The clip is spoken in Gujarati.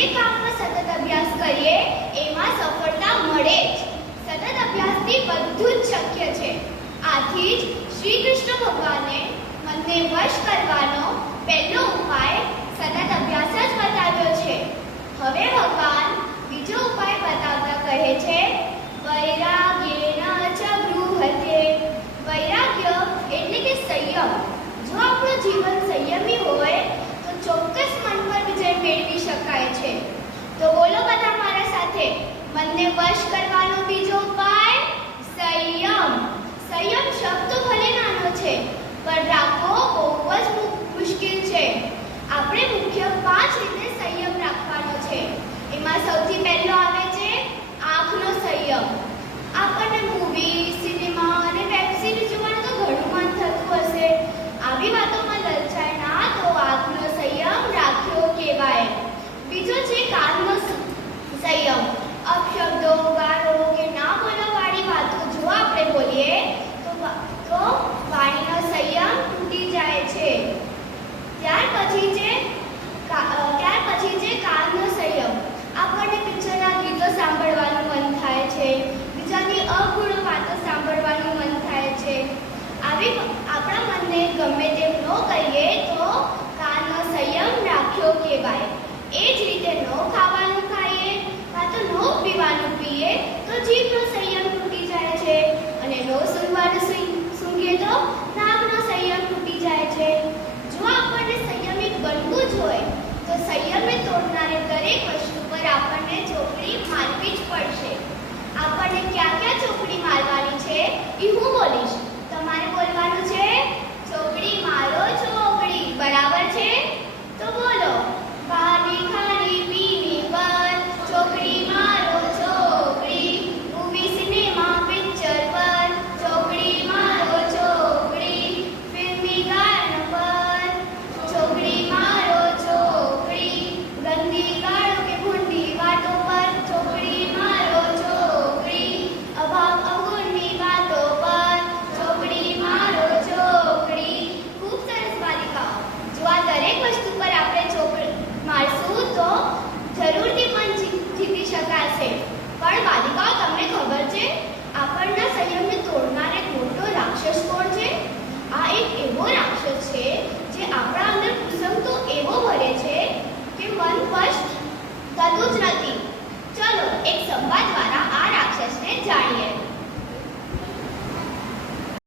જે કામમાં સતત અભ્યાસ કરીએ એમાં સફળતા મળે જ. સતત અભ્યાસથી બધું જ શક્ય છે. આથી જ શ્રી કૃષ્ણ ભગવાને મનને વશ કરવાનો પહેલો ઉપાય સતત અભ્યાસ જ બતાવ્યો છે. હવે ભગવાન બીજો ઉપાય બતાવતા કહે છે, વૈરાગ્યેન ચ ગૃહ્યતે. વૈરાગ્ય એટલે કે સંયમ. જો આપણું જીવન સંયમી હોય તો ચોક્કસ મન પર વિજય મેળવી શકાય છે. તો બોલો બધા મારા સાથે, મનને વશ કરવાનો બીજો ઉપાય સંયમ. સંયમ શબ્દ ભલે નાનો છે પણ રાખવો બહુ જ મુશ્કેલ છે. આપણે મુખ્ય 5 રીતે સંયમ રાખવાનો છે. એમાં સૌથી પહેલો આવે છે આંખનો સંયમ. આપણને મૂવી, સિનેમા અને વેબ સિરીઝ જોવાનું તો ઘણું મન થતું હશે. આવી વાતોમાં લલચાય ના તો આંખનો સંયમ રાખ્યો કહેવાય. બીજો છે કાનનો સંયમ. અપશબ્દો, ગાળો કે ના બોલવાવાળી વાતો જો આપણે બોલીએ તો વાણીનો સંયમ તૂટી જાય છે. ત્યાર પછી છે કાનનો સંયમ. આપણને પિક્ચરના ગીતો સાંભળવાનું મન થાય છે, બીજાની અગુણ વાતો સાંભળવાનું મન થાય છે. આવી આપણા મનને ગમે તેમ ન કહીએ તો કાનનો સંયમ રાખ્યો કહેવાય. એ જ રીતે ન ખાવાનું ખાઈએ કાં તો ન પીવાનું પીએ તો જીભનો સંયમ તૂટી જાય છે, અને ન સૂંઘવાનું સૂંઘીએ તો નાકનો સંયમ તૂટી જાય છે. જો આપણને સંયમિત બનવું જ હોય તો સંયમને તોડનારી દરેક વસ્તુ પર આપણને ચોકડી મારવી જ પડશે. આપણને ક્યાં ક્યાં ચોકડી મારવાની છે એ હું બોલીશ. તમારે બોલવાનું છે ચોકડી મારો ચોકડી. બરાબર છે? તો બોલો, બહારની ખાણી પીણી પર ચોકડી મારો ચોકડી. મૂવી, સિનેમા, પિક્ચર પર ચોકડી મારો ચોકડી. ફિલ્મી ગાયન પર ચોકડી મારો ચોકડી. ગંદી ગાળો કે ભૂંડી વાતો પર ચોકડી મારો ચોકડી. અભાવ અવગુણની વાતો પર ચોકડી મારો ચોકડી. ખૂબ સરસ બાલિકાઓ. જો આ દરેક વસ્તુ પર આપણે ચોકડી મારશું તો જરૂરથી મન જીતી શકાશે. પણ બાલિકાઓ, તમને ખબર છે આપણના સંયમને તોડનાર એક મોટો રાક્ષસ કોણ છે? આ એક એવો રાક્ષસ છે જે આપણા અંદર કુસંગતો એવો ભરે છે કે મન વશ થતું જ નથી. ચલો એક સંવાદ